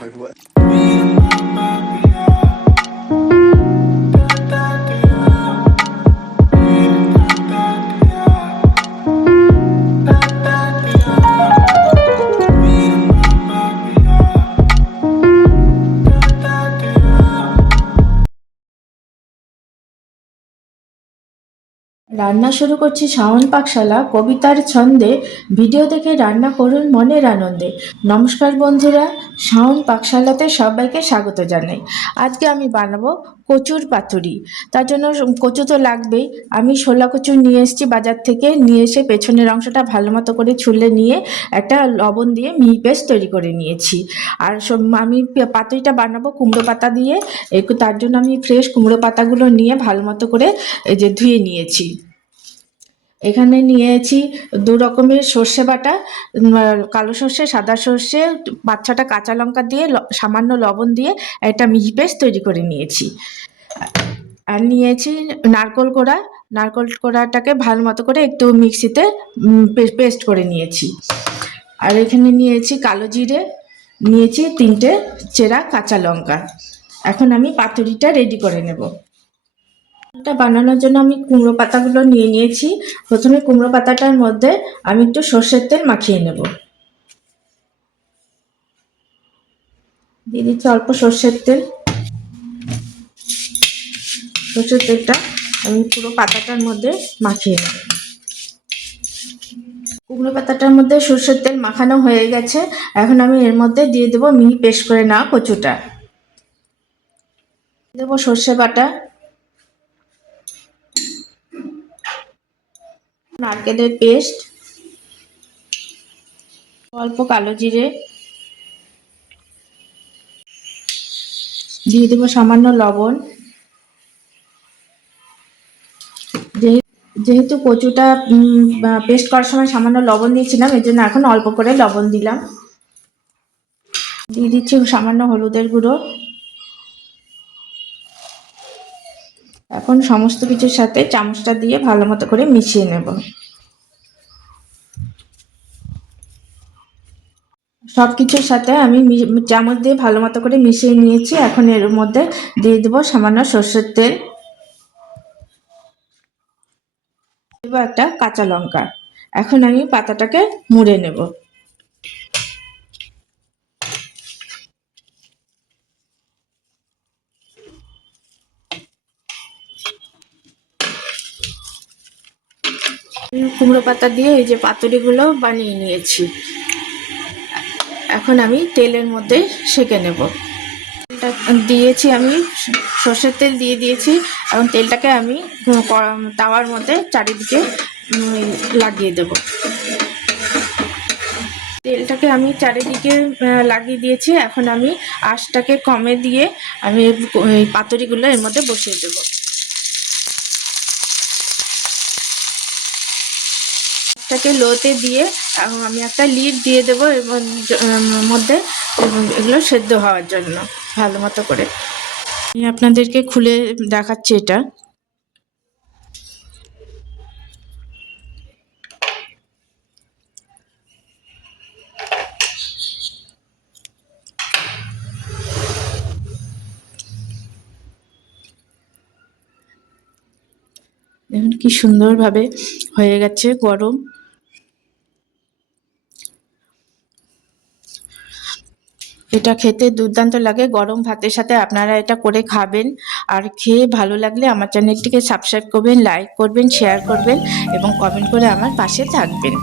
like what? রান্না শুরু করছি শাওন পাকশালা কবিতার ছন্দে। ভিডিও দেখে রান্না করুন মনের আনন্দে। নমস্কার বন্ধুরা, শাওন পাকশালাতে সবাইকে স্বাগত জানাই। আজকে আমি বানাবো কচুর পাতুরি। তার জন্য কচু তো লাগবেই। আমি শোলা কচু নিয়ে এসেছি বাজার থেকে, নিয়ে এসে পেছনের অংশটা ভালো মতো করে ছুলে নিয়ে একটা লবণ দিয়ে মিহি পেস্ট তৈরি করে নিয়েছি। আর আমি পাতুরিটা বানাবো কুমড়ো পাতা দিয়ে। তার জন্য আমি ফ্রেশ কুমড়ো পাতাগুলো নিয়ে ভালো মতো করে এই যে ধুয়ে নিয়েছি। এখানে নিয়েছি দু রকমের সর্ষে বাটা, কালো সর্ষে, সাদা সর্ষে, ৫-৬টা কাঁচা লঙ্কা দিয়ে সামান্য লবণ দিয়ে একটা মিহি পেস্ট তৈরি করে নিয়েছি। আর নিয়েছি নারকোল কোড়া। নারকোল কোড়াটাকে ভালো মতো করে একটু মিক্সিতে পেস্ট করে নিয়েছি। আর এখানে নিয়েছি কালো জিরে, নিয়েছি ৩টে চেরা কাঁচা লঙ্কা। এখন আমি পাতুরিটা রেডি করে নেব। এটা বানানোর জন্য আমি কুমড়ো পাতাগুলো নিয়ে নিয়েছি। প্রথমে কুমড়ো পাতাটার মধ্যে আমি একটু সর্ষের তেল মাখিয়ে নেব। দিয়ে দিচ্ছি অল্প সর্ষের তেল। সর্ষের তেলটা আমি পুরো পাতাটার মধ্যে মাখিয়ে নেব। কুমড়ো পাতাটার মধ্যে সর্ষের তেল মাখানো হয়ে গেছে। এখন আমি এর মধ্যে দিয়ে দেবো মিহি পেস্ট করে নেওয়া কচুটা। দেবো সর্ষে বাটা, নারকেলের পেস্ট, অল্প কালো জিরে, দিয়ে দেবো সামান্য লবণ। যেহেতু কচুটা পেস্ট করার সময় সামান্য লবণ দিয়েছিলাম, এর জন্য এখন অল্প করে লবণ দিলাম। দিয়ে দিচ্ছি সামান্য হলুদের গুঁড়ো। এখন সমস্ত কিছুর সাথে চামচটা দিয়ে ভালো মতো করে মিশিয়ে নেব। সব কিছুর সাথে আমি চামচ দিয়ে ভালো মতো করে মিশিয়ে নিয়েছি। এখন এর মধ্যে দিয়ে দেবো সামান্য সর্ষের তেল, দেবো একটা কাঁচা লঙ্কা। এখন আমি পাতাটাকে মুড়ে নেব। কুমড়ো পাতা দিয়ে এই যে পাতুরিগুলো বানিয়ে নিয়েছি। এখন আমি তেলের মধ্যে সেঁকে নেব। দিয়েছি আমি সর্ষের তেল দিয়ে দিয়েছি। এবং তেলটাকে আমি তাওয়ার মধ্যে চারিদিকে লাগিয়ে দেব। তেলটাকে আমি চারিদিকে লাগিয়ে দিয়েছি। এখন আমি আঁচটাকে কমে দিয়ে আমি এই পাতুরিগুলো এর মধ্যে বসিয়ে দেব। আঁচটাকে লোতে দিয়ে আমি একটা লিড দিয়ে দেবো এর মধ্যে, এগুলো সেদ্ধ হওয়ার জন্য ভালো মতো করে। আমি আপনাদেরকে খুলে দেখাচ্ছি এটা। দেখুন কি সুন্দরভাবে হয়ে গেছে গরম। এটা খেতে দুর্দান্ত লাগে। গরম ভাতের সাথে আপনারা এটা করে খাবেন। আর খেয়ে ভালো লাগলে আমার চ্যানেলটিকে সাবস্ক্রাইব করবেন, লাইক করবেন, শেয়ার করবেন এবং কমেন্ট করে আমার পাশে থাকবেন।